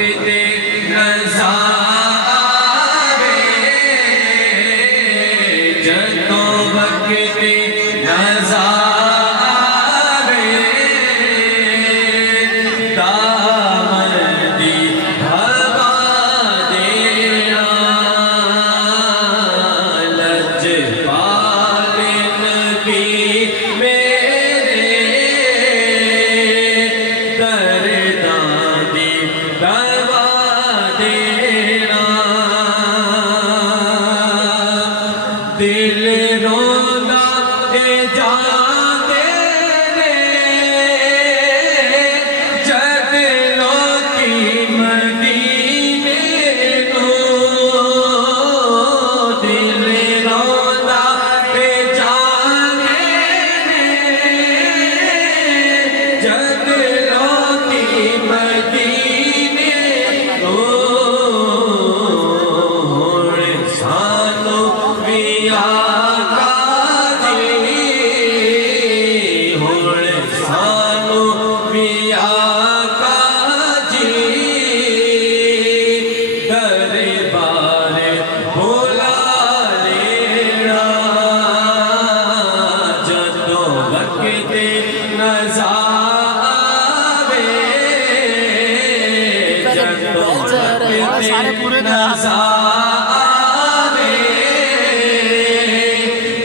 वक्ते नज़ारे जदों वक्ते नज़ारे दामन दी हवा देना लज पालन की मेरे दरदां दी दवा देना दिल रोंदा ए जाते ने जद लोकी मदीने नूं दिल रोंदा ए जाते ने जद लोकी मदीने हुण सानू भी आका जी हुण सानू भी आका जी दरबार बुला लेना जदों वक्ते नज़ारे जदों वक्ते नज़ारे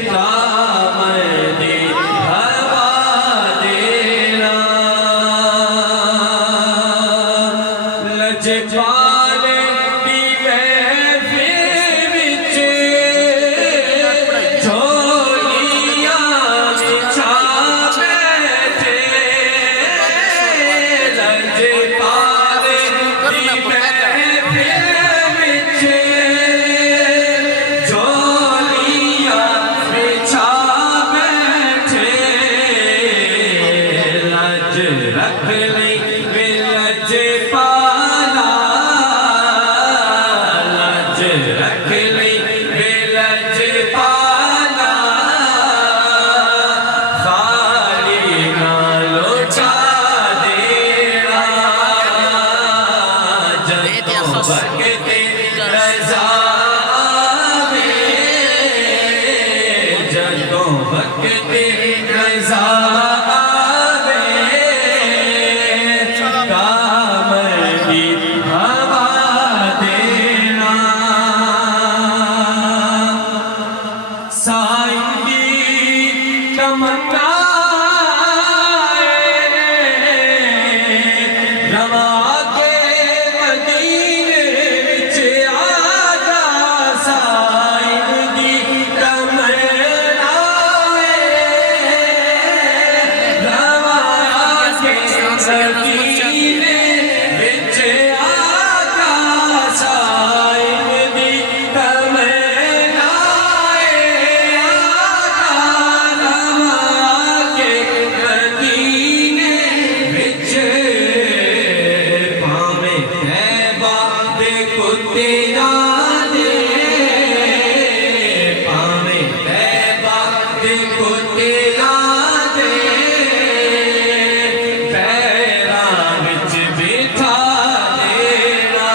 दामन दी हवा देना लजपाल दी महफिल विच झोलियां बिछा बैठे लजपाल दी महफिल विच झोलियां बिछा बैठे लज रख लई वे लजपाला लज रख लई वे लजपाला खाली ना लौटा देना जदों वक्ते नज़ारे जदों वक्ते नज़ारे दामन दी हवा देना साईं दी तमन्ना रवा के मदीने विच आजा साईं दी तमन्ना रवा के मदीने विच आजा साईं दी तमन्ना रवा के मदीने विच भावें तैबा दे कुत्तियां दे भावें तैबा दे कुत्तियां दे पैरां विच बिठा देना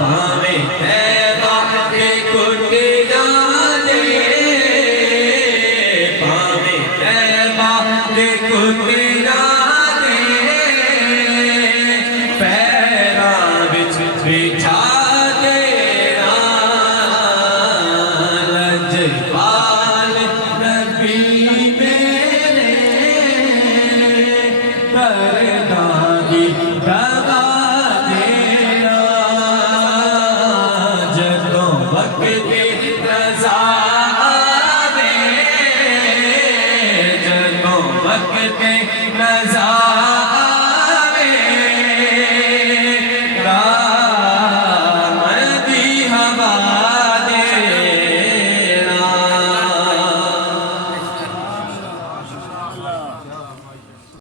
भावें तैबा दे कुत्तियां दे भावें तैबा दे कुत्तियां दे पैरां विच बिठा